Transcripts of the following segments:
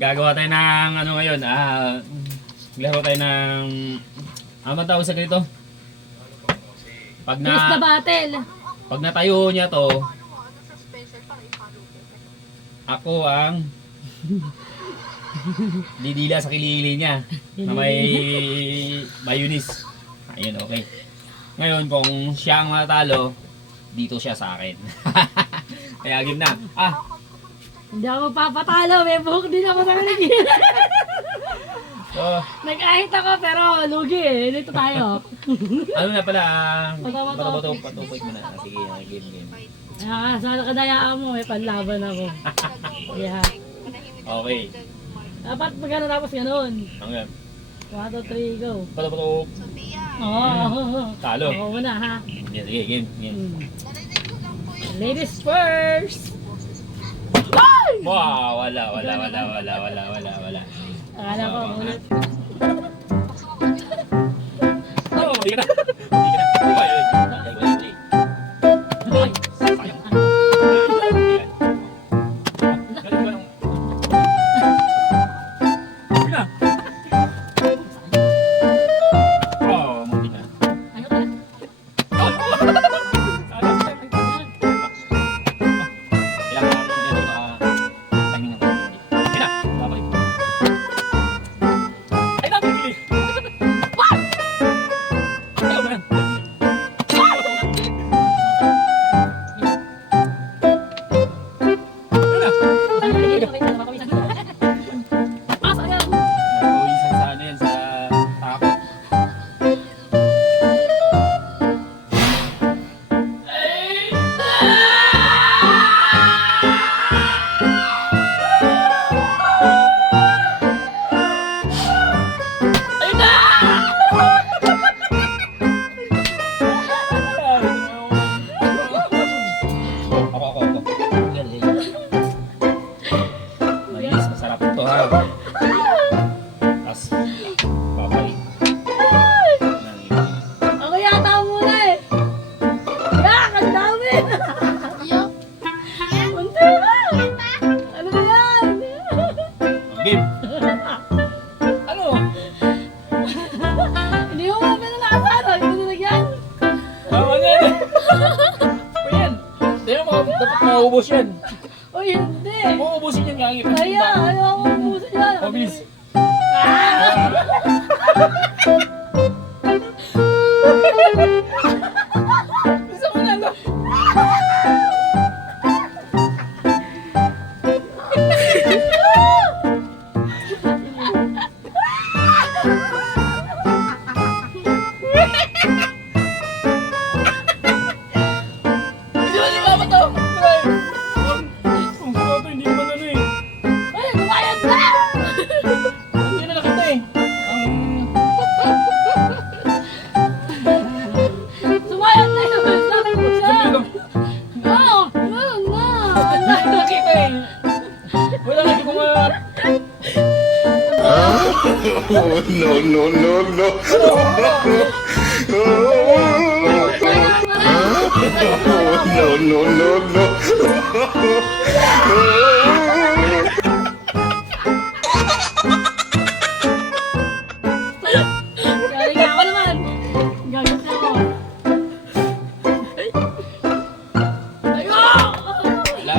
Gagawa tayo ng ano ngayon, laro tayo ng, ano tawag sa ganito? Chris the Battle. Pag natayo niya to, ako ang didila sa kilili niya na may mayonnaise. Ayun, okay. Ngayon, kung siya ang matalo, dito siya sa akin. Kaya game na. Hindi ako magpapatalo, may buhok din ako sa kaligid. So, Nag-ahit ako pero lugi eh. Dito tayo. ano na pala, Bato-bato. patupoy mo na. Sige, game. Sa nakadayaan mo, may panlaban ako. Yeah. Okay. Dapat magano tapos ganun. Hanggang. 1, 2, 3, go. Pato. Oo. Talo. Ako muna ha. Sige, game. Ladies first. Wow, wala. Akala ko ulit. Oh, hindi ka na. Ay, sayang. Oh, munti na. Ano ka? Ako yata muna eh. Yak! Ang dami! Unti na! Ano na yan? Game. Ano? Hindi mo mga pinanakasara. Hindi mo nalagyan. Tama na yan. Ayan. Hindi mo dapat maubos yan. O hindi. Mauubusin yan nga. Kaya, ayaw ako ubusin yan. Mabilis. Gusto ko na lang. Hindi ba to? Kung sino to, hindi naman ano eh. Ay, lumayas na! Hindi na nakita eh. Sumayas na yun! Sabi ko siya! Sabi ko, Oo! Meron na! hindi na nakita eh. Wala nga, hindi ko nga. No. No. Galing ako naman! Galit ako! Ayaw! Wala.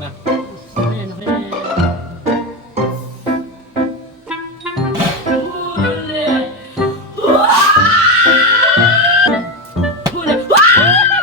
Na. Ayan, okay. Huli! Huli!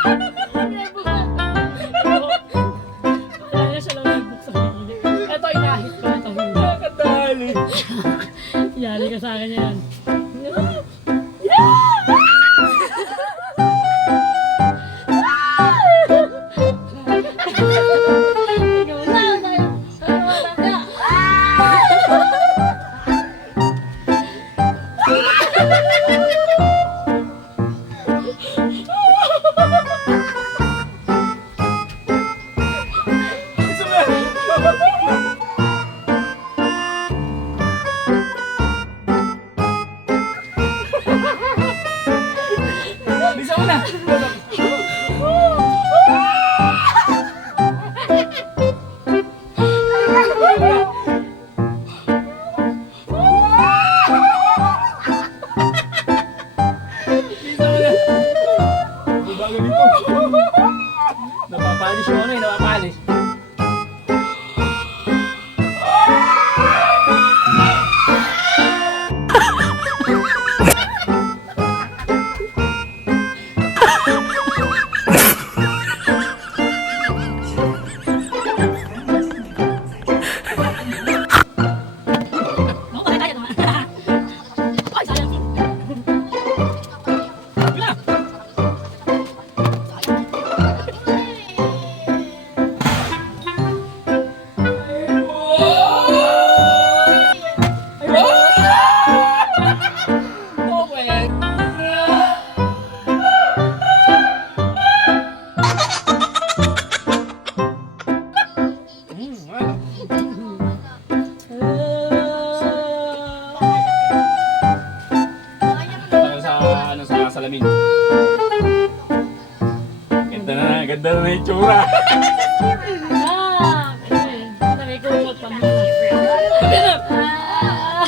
Napapalis yung ano eh, napapalis. Ako, tayo naman. Ay, sayang. Wala. Sa salamin. Ganda na yung tsura. Ah, ayun. Nakikupot pa muna. Ah.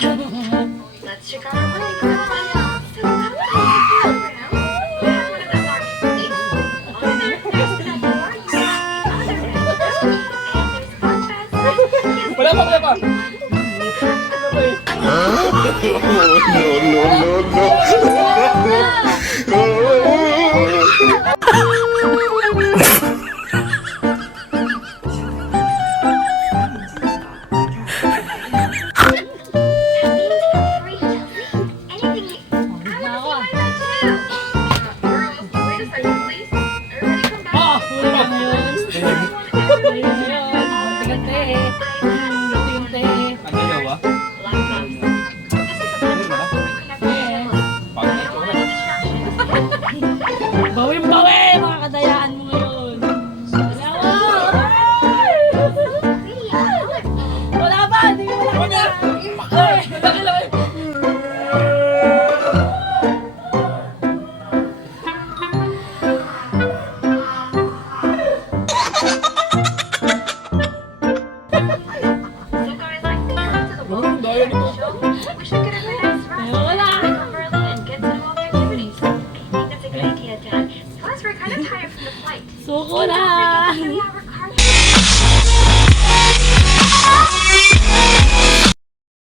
Let's check out our wedding photos. So that's Wala pa, wala pa. Na ako ah. Oh, huli na ngayon. Huli na ngayon. Gante-gante eh. Gante-gante eh. Ang dalawa? Eh. Pag na itsura. Bawing bawi!